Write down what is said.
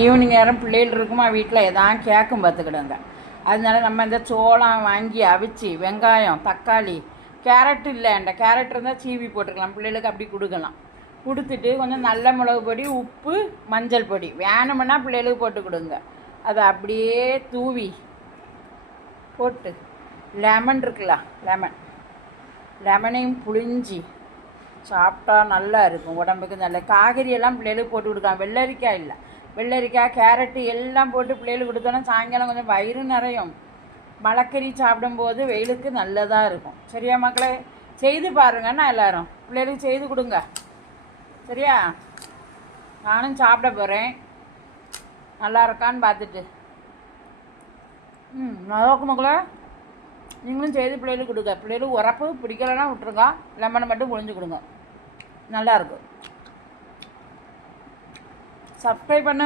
Evening நேரம் பிள்ளைகள் இருக்குமா வீட்டில் எதாவது கேட்கும் பார்த்துக்கிடுங்க. அதனால நம்ம இந்த சோளம் வாங்கி அவிச்சு வெங்காயம் தக்காளி கேரட் இல்லை என்கிட்ட கேரட் இருந்தால் சீவி போட்டுக்கலாம், பிள்ளைகளுக்கு அப்படி கொடுக்கலாம். கொடுத்துட்டு கொஞ்சம் நல்ல மிளகு பொடி உப்பு மஞ்சள் பொடி வேணுமுன்னா பிள்ளைகளுக்கு போட்டு கொடுங்க. அதை அப்படியே தூவி போட்டு லெமன் இருக்குல்ல லெமனையும் புளிஞ்சி சாப்பிட்டா நல்லா இருக்கும், உடம்புக்கு நல்ல. காய்கறியெல்லாம் பிள்ளைகளுக்கு போட்டு கொடுக்கலாம், வெள்ளரிக்காய் இல்லை வெள்ளரிக்காய் கேரட்டு எல்லாம் போட்டு பிள்ளைகளுக்கு கொடுத்தோன்னா சாயங்காலம் கொஞ்சம் வயிறு நிறையும். மலைக்கறி சாப்பிடும்போது வெயிலுக்கு நல்லதாக இருக்கும். சரியா மக்களே? செய்து பாருங்கன்னா எல்லோரும் பிள்ளைகளுக்கு செய்து கொடுங்க. சரியா? நானும் சாப்பிட போகிறேன், நல்லா இருக்கான்னு பார்த்துட்டு. நல்லா இருக்கும் மக்களே. நீங்களும் செய்து பிள்ளைகளுக்கு கொடுங்க. பிள்ளைகளுக்கு உரப்பு பிடிக்கலைன்னா விட்டுருங்க, லெமனை மட்டும் புழிஞ்சு கொடுங்க, நல்லாயிருக்கும். சப்ஸ்கிரைப் பண்ண